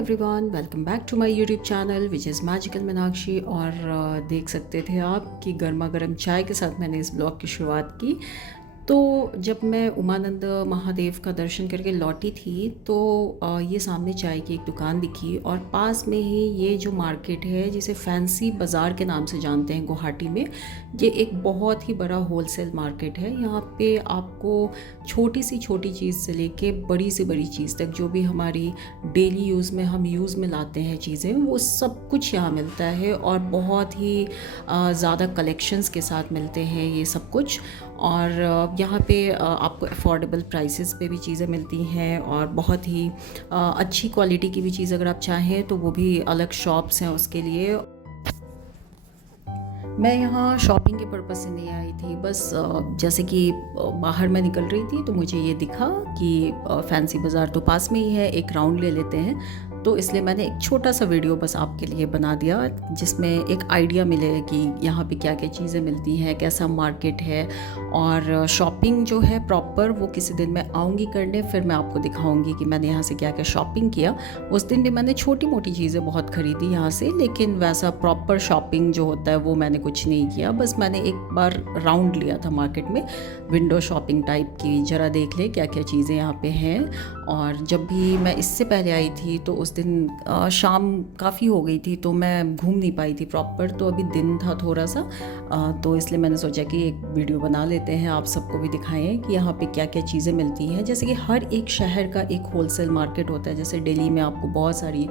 Everyone, welcome back to my YouTube channel which is magical Meenakshi. और देख सकते थे आप कि गर्मा गर्म चाय के साथ मैंने इस ब्लॉग की शुरुआत की। तो जब मैं उमानंद महादेव का दर्शन करके लौटी थी तो ये सामने चाय की एक दुकान दिखी और पास में ही ये जो मार्केट है जिसे फैंसी बाज़ार के नाम से जानते हैं गुवाहाटी में, ये एक बहुत ही बड़ा होलसेल मार्केट है। यहाँ पे आपको छोटी सी छोटी चीज़ से लेके बड़ी से बड़ी चीज़ तक जो भी हमारी डेली यूज़ में हम यूज़ में लाते हैं चीज़ें, वो सब कुछ यहाँ मिलता है और बहुत ही ज़्यादा कलेक्शंस के साथ मिलते हैं ये सब कुछ। और यहाँ पे आपको अफोर्डेबल प्राइसेस पे भी चीज़ें मिलती हैं और बहुत ही अच्छी क्वालिटी की भी चीज़ अगर आप चाहें तो वो भी अलग शॉप्स हैं उसके लिए। मैं यहाँ शॉपिंग के पर्पज़ से नहीं आई थी, बस जैसे कि बाहर मैं निकल रही थी तो मुझे ये दिखा कि फैंसी बाज़ार तो पास में ही है, एक राउंड ले लेते हैं। तो इसलिए मैंने एक छोटा सा वीडियो बस आपके लिए बना दिया जिसमें एक आइडिया मिले कि यहाँ पे क्या क्या चीज़ें मिलती हैं, कैसा मार्केट है। और शॉपिंग जो है प्रॉपर वो किसी दिन मैं आऊँगी करने, फिर मैं आपको दिखाऊँगी कि मैंने यहाँ से क्या क्या शॉपिंग किया। उस दिन भी मैंने छोटी मोटी चीज़ें बहुत ख़रीदी यहाँ से, लेकिन वैसा प्रॉपर शॉपिंग जो होता है वो मैंने कुछ नहीं किया। बस मैंने एक बार राउंड लिया था मार्केट में, विंडो शॉपिंग टाइप की, ज़रा देख ले क्या क्या चीज़ें यहाँ पे हैं। और जब भी मैं इससे पहले आई थी तो उस दिन शाम काफ़ी हो गई थी तो मैं घूम नहीं पाई थी प्रॉपर, तो अभी दिन था थोड़ा सा, तो इसलिए मैंने सोचा कि एक वीडियो बना लेते हैं, आप सबको भी दिखाएं कि यहाँ पे क्या क्या चीज़ें मिलती हैं। जैसे कि हर एक शहर का एक होलसेल मार्केट होता है, जैसे दिल्ली में आपको बहुत सारी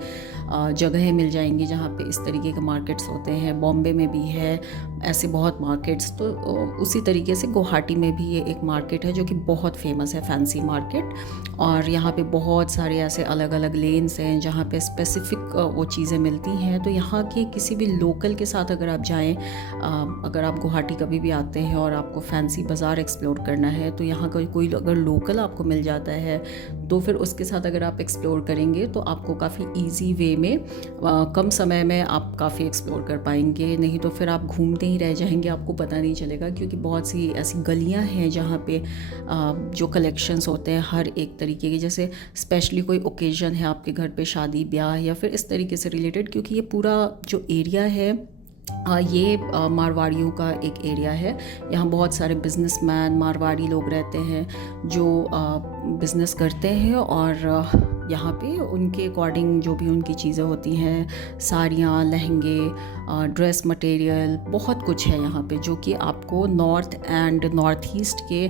जगहें मिल जाएंगी जहाँ पे इस तरीके के मार्केट्स होते हैं, बॉम्बे में भी है ऐसे बहुत मार्केट्स। तो उसी तरीके से गुवाहाटी में भी ये एक मार्केट है जो कि बहुत फेमस है, फैंसी मार्केट। और यहाँ पे बहुत सारे ऐसे अलग अलग लेन्स हैं जहाँ पे स्पेसिफ़िक वो चीज़ें मिलती हैं। तो यहाँ के किसी भी लोकल के साथ अगर आप जाएं, अगर आप गुवाहाटी कभी भी आते हैं और आपको फैंसी बाज़ार एक्सप्लोर करना है तो यहाँ का कोई अगर लोकल आपको मिल जाता है तो फिर उसके साथ अगर आप एक्सप्लोर करेंगे तो आपको काफ़ी ईजी वे में कम समय में आप काफ़ी एक्सप्लोर कर पाएंगे। नहीं तो फिर आप घूमते ही रह जाएंगे, आपको पता नहीं चलेगा, क्योंकि बहुत सी ऐसी गलियाँ हैं जहाँ पे जो कलेक्शंस होते हैं हर एक तरीके के। जैसे स्पेशली कोई ओकेज़न है आपके घर पे, शादी ब्याह या फिर इस तरीके से रिलेटेड, क्योंकि ये पूरा जो एरिया है ये मारवाड़ियों का एक एरिया है। यहाँ बहुत सारे बिजनेसमैन मारवाड़ी लोग रहते हैं जो बिज़नेस करते हैं और यहाँ पे उनके अकॉर्डिंग जो भी उनकी चीज़ें होती हैं, साड़ियाँ, लहंगे, ड्रेस मटेरियल, बहुत कुछ है यहाँ पे जो कि आपको नॉर्थ एंड नॉर्थ ईस्ट के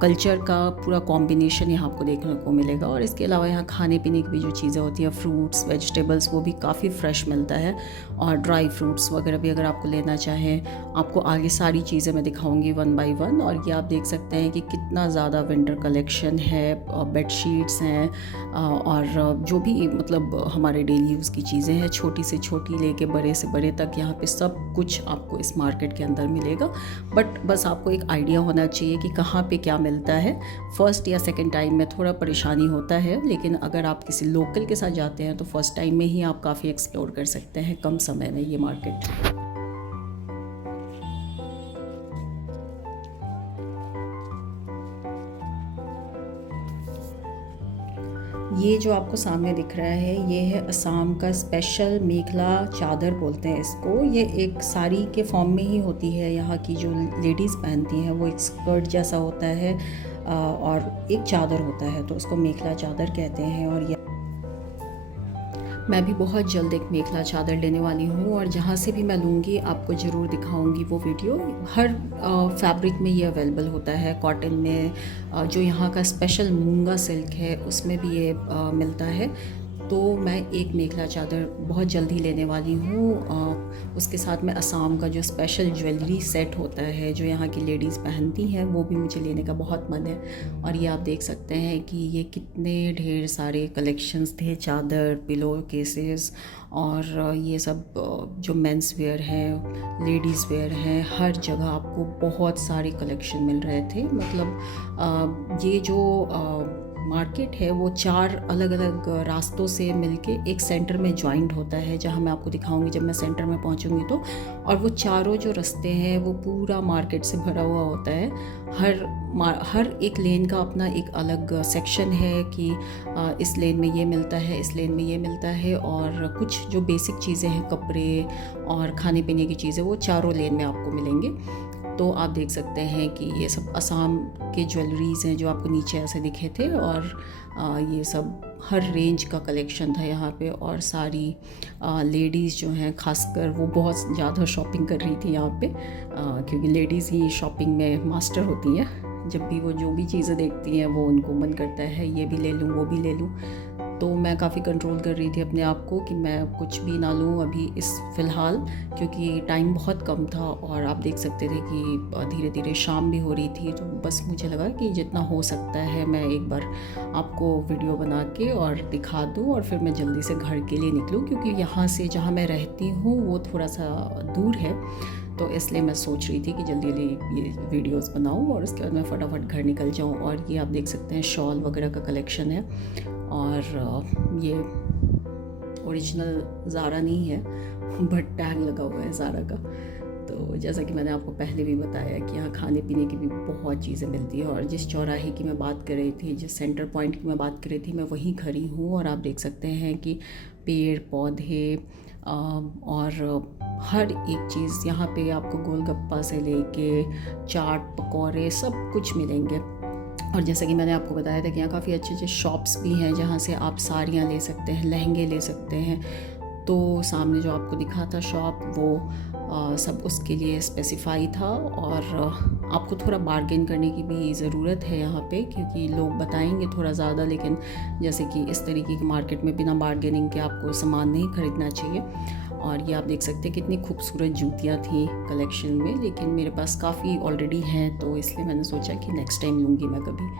कल्चर का पूरा कॉम्बिनेशन यहाँ आपको देखने को मिलेगा। और इसके अलावा यहाँ खाने पीने की भी जो चीज़ें होती हैं, फ्रूट्स, वेजिटेबल्स, वो भी काफ़ी फ्रेश मिलता है। और ड्राई फ्रूट्स वगैरह भी अगर आपको लेना चाहें, आपको आगे सारी चीज़ें मैं दिखाऊंगी वन बाय वन। और ये आप देख सकते हैं कि कितना ज़्यादा विंटर कलेक्शन है, बेडशीट्स हैं और जो भी मतलब हमारे डेली यूज़ की चीज़ें हैं, छोटी से छोटी लेके बड़े से बड़े तक, यहाँ पे सब कुछ आपको इस मार्केट के अंदर मिलेगा। बट बस आपको एक आइडिया होना चाहिए कि कहाँ पे क्या मिलता है। फर्स्ट या सेकंड टाइम में थोड़ा परेशानी होता है, लेकिन अगर आप किसी लोकल के साथ जाते हैं तो फर्स्ट टाइम में ही आप काफ़ी एक्सप्लोर कर सकते हैं कम समय में ये मार्केट। ये जो आपको सामने दिख रहा है ये है असम का स्पेशल मेखला चादर बोलते हैं इसको। ये एक साड़ी के फॉर्म में ही होती है, यहाँ की जो लेडीज़ पहनती हैं वो एक स्कर्ट जैसा होता है और एक चादर होता है, तो उसको मेखला चादर कहते हैं। और ये मैं भी बहुत जल्द एक मेखला चादर लेने वाली हूँ और जहाँ से भी मैं लूँगी आपको ज़रूर दिखाऊँगी वो वीडियो। हर फैब्रिक में ये अवेलेबल होता है, कॉटन में, जो यहाँ का स्पेशल मूंगा सिल्क है उसमें भी ये मिलता है। तो मैं एक मेखला चादर बहुत जल्दी लेने वाली हूँ। उसके साथ में असम का जो स्पेशल ज्वेलरी सेट होता है जो यहाँ की लेडीज़ पहनती हैं वो भी मुझे लेने का बहुत मन है। और ये आप देख सकते हैं कि ये कितने ढेर सारे कलेक्शंस थे, चादर, पिलो केसेस और ये सब जो मेंस वेयर है, लेडीज़ वेयर है, हर जगह आपको बहुत सारे कलेक्शन मिल रहे थे। मतलब ये जो मार्केट है वो 4 अलग-अलग रास्तों से मिलके एक सेंटर में जॉइंट होता है, जहाँ मैं आपको दिखाऊंगी जब मैं सेंटर में पहुंचूंगी तो। और वो चारों जो रास्ते हैं वो पूरा मार्केट से भरा हुआ होता है। हर एक लेन का अपना एक अलग सेक्शन है कि इस लेन में ये मिलता है, इस लेन में ये मिलता है, और कुछ जो बेसिक चीज़ें हैं, कपड़े और खाने पीने की चीज़ें, वो चारों लेन में आपको मिलेंगे। तो आप देख सकते हैं कि ये सब असम के ज्वेलरीज़ हैं जो आपको नीचे ऐसे दिखे थे, और ये सब हर रेंज का कलेक्शन था यहाँ पे। और सारी लेडीज़ जो हैं खासकर वो बहुत ज़्यादा शॉपिंग कर रही थी यहाँ पे, क्योंकि लेडीज़ ही शॉपिंग में मास्टर होती हैं। जब भी वो जो भी चीज़ें देखती हैं वो उनको मन करता है ये भी ले लूँ, वो भी ले लूँ। तो मैं काफ़ी कंट्रोल कर रही थी अपने आप को कि मैं कुछ भी ना लूँ अभी इस फ़िलहाल, क्योंकि टाइम बहुत कम था। और आप देख सकते थे कि धीरे धीरे शाम भी हो रही थी, तो बस मुझे लगा कि जितना हो सकता है मैं एक बार आपको वीडियो बना के और दिखा दूँ, और फिर मैं जल्दी से घर के लिए निकलूँ, क्योंकि यहाँ से जहाँ मैं रहती हूँ वो थोड़ा सा दूर है। तो इसलिए मैं सोच रही थी कि जल्दी जल्दी ये वीडियोस बनाऊं और उसके बाद मैं फटाफट घर निकल जाऊं। और ये आप देख सकते हैं शॉल वगैरह का कलेक्शन है, और ये ओरिजिनल ज़ारा नहीं है बट टैग लगा हुआ है ज़ारा का। तो जैसा कि मैंने आपको पहले भी बताया कि यहाँ खाने पीने की भी बहुत चीज़ें मिलती है। और जिस चौराहे की मैं बात कर रही थी, जिस सेंटर पॉइंट की मैं बात कर रही थी, मैं वहीं खड़ी हूँ। और आप देख सकते हैं कि पेड़ पौधे और हर एक चीज़ यहाँ पे आपको गोलगप्पा से लेके चाट पकौड़े सब कुछ मिलेंगे। और जैसा कि मैंने आपको बताया था कि यहाँ काफ़ी अच्छे अच्छे शॉप्स भी हैं जहाँ से आप साड़ियाँ ले सकते हैं, लहंगे ले सकते हैं। तो सामने जो आपको दिखा था शॉप वो सब उसके लिए स्पेसिफाई था। और आपको थोड़ा बार्गेन करने की भी ज़रूरत है यहाँ पे, क्योंकि लोग बताएंगे थोड़ा ज़्यादा, लेकिन जैसे कि इस तरीके की मार्केट में बिना बार्गेनिंग के आपको सामान नहीं खरीदना चाहिए। और ये आप देख सकते हैं कितनी खूबसूरत जूतियाँ थी कलेक्शन में, लेकिन मेरे पास काफ़ी ऑलरेडी हैं, तो इसलिए मैंने सोचा कि नेक्स्ट टाइम लूँगी मैं कभी।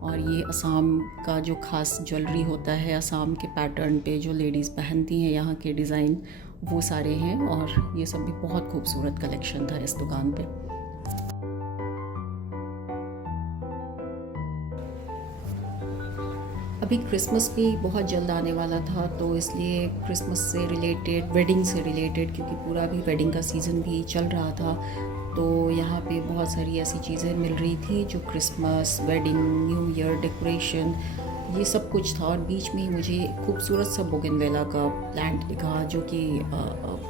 और ये असम का जो ख़ास ज्वेलरी होता है, असम के पैटर्न पे जो लेडीज़ पहनती हैं, यहाँ के डिज़ाइन वो सारे हैं। और ये सब भी बहुत खूबसूरत कलेक्शन था इस दुकान पे। अभी क्रिसमस भी बहुत जल्द आने वाला था, तो इसलिए क्रिसमस से रिलेटेड, वेडिंग से रिलेटेड, क्योंकि पूरा भी वेडिंग का सीज़न भी चल रहा था, तो यहाँ पे बहुत सारी ऐसी चीज़ें मिल रही थी जो Christmas, wedding, new year decoration, ये सब कुछ था। और बीच में ही मुझे खूबसूरत सा बोगनवेला का प्लांट दिखा जो कि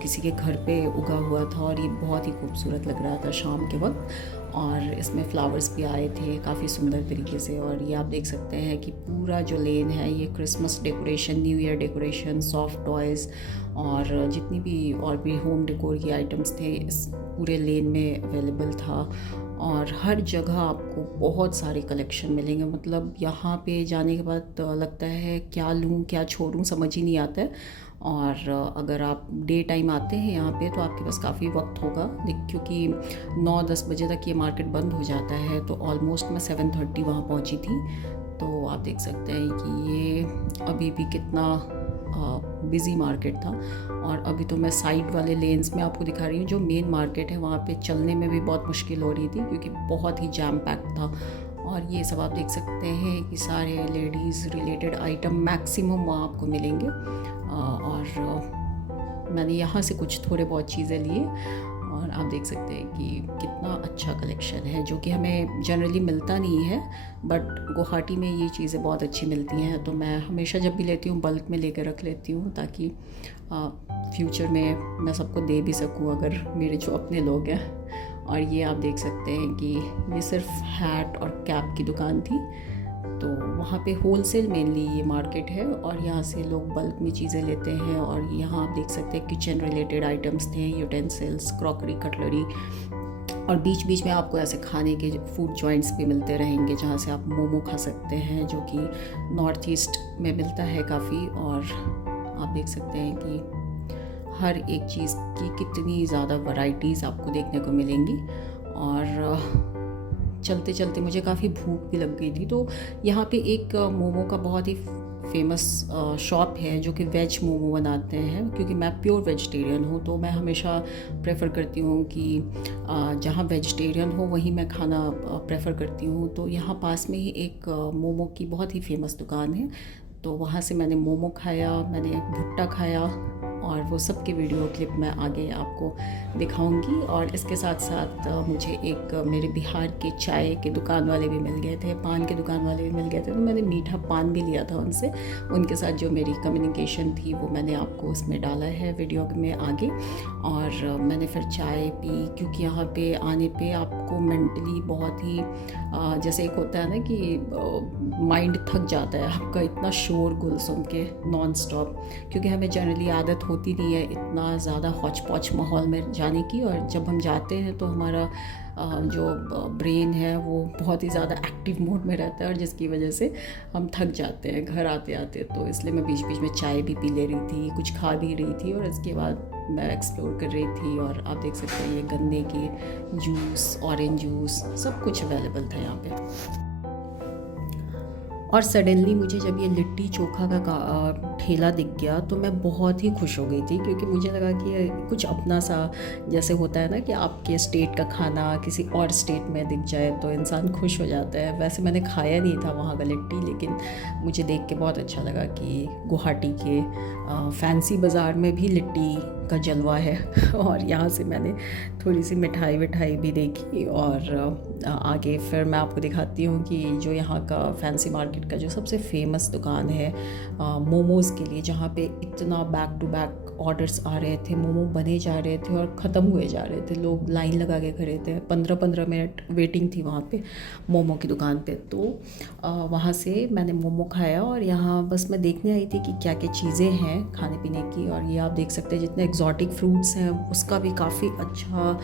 किसी के घर पे उगा हुआ था, और ये बहुत ही खूबसूरत लग रहा था शाम के वक्त। और इसमें फ्लावर्स भी आए थे काफ़ी सुंदर तरीके से। और ये आप देख सकते हैं कि पूरा जो लेन है ये Christmas decoration, new year decoration, soft toys और जितनी भी और भी होम डेकोर की आइटम्स थे इस पूरे लेन में अवेलेबल था। और हर जगह आपको बहुत सारे कलेक्शन मिलेंगे, मतलब यहाँ पे जाने के बाद लगता है क्या लूँ क्या छोड़ूँ समझ ही नहीं आता है। और अगर आप डे टाइम आते हैं यहाँ पे तो आपके पास काफ़ी वक्त होगा, क्योंकि 9-10 बजे तक ये मार्केट बंद हो जाता है। तो ऑलमोस्ट मैं 7:30 वहाँ पहुँची थी। तो आप देख सकते हैं कि ये अभी भी कितना बिज़ी मार्केट था। और अभी तो मैं साइड वाले लेन्स में आपको दिखा रही हूँ। जो मेन मार्केट है वहाँ पे चलने में भी बहुत मुश्किल हो रही थी, क्योंकि बहुत ही जैम पैक्ड था। और ये सब आप देख सकते हैं कि सारे लेडीज़ रिलेटेड आइटम मैक्सिमम वहाँ आपको मिलेंगे। और मैंने यहाँ से कुछ थोड़े बहुत चीज़ें लिए, और आप देख सकते हैं कि कितना अच्छा कलेक्शन है, जो कि हमें जनरली मिलता नहीं है, बट गुवाहाटी में ये चीज़ें बहुत अच्छी मिलती हैं। तो मैं हमेशा जब भी लेती हूँ बल्क में लेकर रख लेती हूँ, ताकि फ्यूचर में मैं सबको दे भी सकूँ अगर मेरे जो अपने लोग हैं। और ये आप देख सकते हैं कि ये सिर्फ हैट और कैप की दुकान थी। तो वहाँ पे होलसेल मेनली ये मार्केट है, और यहाँ से लोग बल्क में चीज़ें लेते हैं। और यहाँ आप देख सकते हैं किचन रिलेटेड आइटम्स थे, यूटेंसिल्स, क्रॉकरी, कटलरी। और बीच बीच में आपको ऐसे खाने के फूड जॉइंट्स भी मिलते रहेंगे, जहाँ से आप मोमो खा सकते हैं, जो कि नॉर्थ ईस्ट में मिलता है काफ़ी। और आप देख सकते हैं कि हर एक चीज़ की कितनी ज़्यादा वैरायटीज़ आपको देखने को मिलेंगी। और चलते चलते मुझे काफ़ी भूख भी लग गई थी, तो यहाँ पे एक मोमो का बहुत ही फेमस शॉप है जो कि वेज मोमो बनाते हैं। क्योंकि मैं प्योर वेजिटेरियन हूँ तो मैं हमेशा प्रेफर करती हूँ कि जहाँ वेजिटेरियन हो वहीं मैं खाना प्रेफर करती हूँ। तो यहाँ पास में ही एक मोमो की बहुत ही फेमस दुकान है, तो वहाँ से मैंने मोमो खाया, मैंने भुट्टा खाया, और वो सब की वीडियो क्लिप मैं आगे आपको दिखाऊंगी। और इसके साथ साथ मुझे एक मेरे बिहार के चाय के दुकान वाले भी मिल गए थे, पान के दुकान वाले भी मिल गए थे, तो मैंने मीठा पान भी लिया था उनसे। उनके साथ जो मेरी कम्युनिकेशन थी वो मैंने आपको उसमें डाला है वीडियो में आगे। और मैंने फिर चाय पी, क्योंकि यहाँ पे आने पे आपको मेंटली बहुत ही जैसे एक होता है ना कि माइंड थक जाता है आपका, इतना शोर गुल सुन के नॉन स्टॉप। क्योंकि हमें जनरली आदत होती नहीं है इतना ज़्यादा हौच पौच माहौल में जाने की, और जब हम जाते हैं तो हमारा जो ब्रेन है वो बहुत ही ज़्यादा एक्टिव मोड में रहता है, और जिसकी वजह से हम थक जाते हैं घर आते आते। तो इसलिए मैं बीच बीच में चाय भी पी ले रही थी, कुछ खा भी रही थी, और इसके बाद मैं एक्सप्लोर कर रही थी। और आप देख सकते हैं ये गन्ने के जूस, ऑरेंज जूस, सब कुछ अवेलेबल था यहाँ पे। और सडनली मुझे जब ये लिट्टी चोखा का ठेला दिख गया तो मैं बहुत ही खुश हो गई थी, क्योंकि मुझे लगा कि ये कुछ अपना सा, जैसे होता है ना कि आपके स्टेट का खाना किसी और स्टेट में दिख जाए तो इंसान खुश हो जाता है। वैसे मैंने खाया नहीं था वहाँ का लिट्टी, लेकिन मुझे देख के बहुत अच्छा लगा कि गुवाहाटी के फैंसी बाज़ार में भी लिट्टी का जलवा है। और यहाँ से मैंने थोड़ी सी मिठाई विठाई भी देखी। और आगे फिर मैं आपको दिखाती हूँ कि जो यहाँ का फैंसी मार्केट का जो सबसे फेमस दुकान है मोमोज़ के लिए, जहाँ पे इतना बैक टू बैक ऑर्डर्स आ रहे थे, मोमो बने जा रहे थे और ख़त्म हुए जा रहे थे, लोग लाइन लगा के खड़े थे, 15-15 मिनट वेटिंग थी वहाँ पे मोमो की दुकान पे। तो वहाँ से मैंने मोमो खाया, और यहाँ बस मैं देखने आई थी कि क्या क्या चीज़ें हैं खाने पीने की। और ये आप देख सकते हैं जितने एग्जॉटिक फ्रूट्स हैं उसका भी काफ़ी अच्छा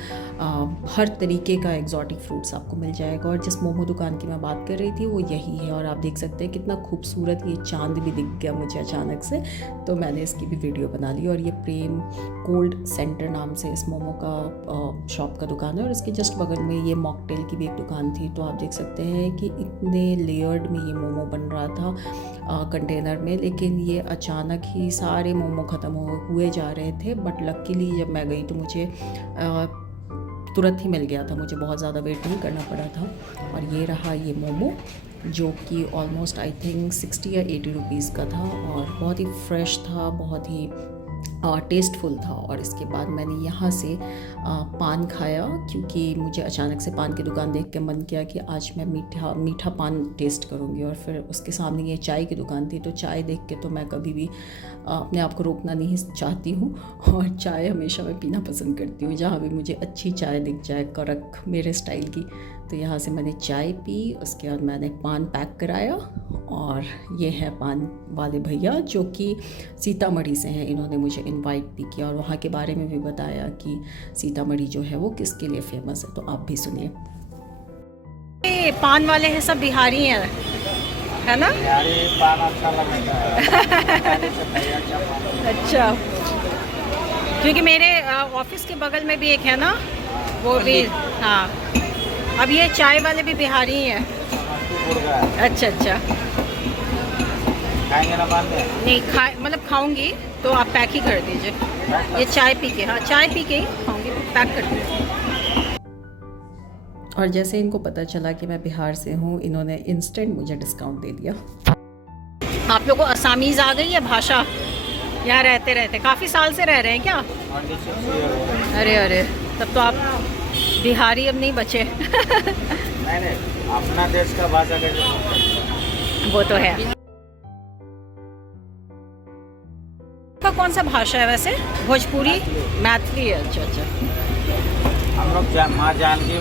हर तरीके का एग्जॉटिक फ्रूट्स आपको मिल जाएगा। और जिस मोमो दुकान की मैं बात कर रही थी वो यही है। और आप देख सकते हैं कितना खूबसूरत ये चांद भी दिख गया मुझे अचानक से, तो मैंने इसकी भी वीडियो बना ली। और ये प्रेम कोल्ड सेंटर नाम से इस मोमो का शॉप का दुकान है, और इसके जस्ट बगल में ये मॉकटेल की भी एक दुकान थी। तो आप देख सकते हैं कि इतने लेयर्ड में ये मोमो बन रहा था कंटेनर में, लेकिन ये अचानक ही सारे मोमो ख़त्म हुए जा रहे थे। बट लकीली जब मैं गई तो मुझे तुरंत ही मिल गया था, मुझे बहुत ज़्यादा वेट नहीं करना पड़ा था। और ये रहा ये मोमो, जो कि ऑलमोस्ट आई थिंक 60 या 80 रुपीज़ का था, और बहुत ही फ्रेश था, बहुत ही टेस्टफुल था। और इसके बाद मैंने यहाँ से पान खाया, क्योंकि मुझे अचानक से पान की दुकान देख के मन किया कि आज मैं मीठा पान टेस्ट करूँगी। और फिर उसके सामने ये चाय की दुकान थी, तो चाय देख के तो मैं कभी भी अपने आप को रोकना नहीं चाहती हूँ, और चाय हमेशा मैं पीना पसंद करती हूँ जहाँ भी मुझे अच्छी चाय दिख जाए, कड़क मेरे स्टाइल की। तो यहाँ से मैंने चाय पी, उसके बाद मैंने पान पैक कराया। और ये है पान वाले भैया जो कि सीतामढ़ी से हैं, इन्होंने मुझे इनवाइट भी किया और वहाँ के बारे में भी बताया कि सीतामढ़ी जो है वो किसके लिए फेमस है। तो आप भी सुनिए। ये पान वाले हैं सब बिहारी हैं, है ना? बिहारी पान अच्छा लगता है। अच्छा, क्योंकि मेरे ऑफिस के बगल में भी एक है ना, वो भी। हाँ, अब ये चाय वाले भी बिहारी हैं। अच्छा अच्छा, खाएंगे ना पान? नहीं मतलब खाऊंगी तो आप पैक ही कर दीजिए। ये चाय पी के, हाँ चाय पी के ही खाऊंगी, पैक कर दीजिए। और जैसे इनको पता चला कि मैं बिहार से हूँ, इन्होंने इंस्टेंट मुझे डिस्काउंट दे दिया। आप लोगों को असामीज़ आ गई है भाषा, यहाँ रहते रहते काफ़ी साल से रह रहे हैं क्या? अरे अरे, तब तो आप बिहारी अब नहीं बचे। नहीं, अपना देश का भाषा कैसे? वो तो है। का कौन सा भाषा है वैसे? भोजपुरी, मैथिली है। अच्छा अच्छा, हम लोग माँ जानकी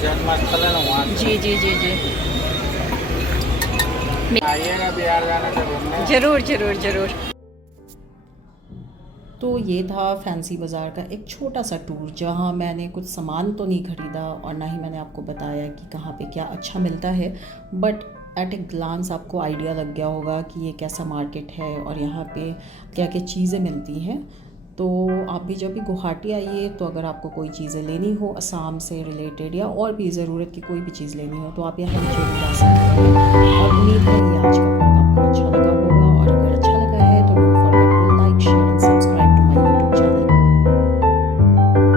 जन्मस्थल है ना वहाँ। जी जी जी जी, आइएगा बिहार जाने से घूमने। जरूर जरूर जरूर। तो ये था फैंसी बाज़ार का एक छोटा सा टूर, जहाँ मैंने कुछ सामान तो नहीं ख़रीदा और ना ही मैंने आपको बताया कि कहाँ पे क्या अच्छा मिलता है, बट एट ए ग्लांस आपको आइडिया लग गया होगा कि ये कैसा मार्केट है और यहाँ पे क्या क्या चीज़ें मिलती हैं। तो आप भी जब भी गुवाहाटी आइए तो अगर आपको कोई चीज़ें लेनी हो असम से रिलेटेड या और भी ज़रूरत की कोई भी चीज़ लेनी हो तो आप यहाँ ज़रूर आ सकते हैं। और उम्मीद है ये आज का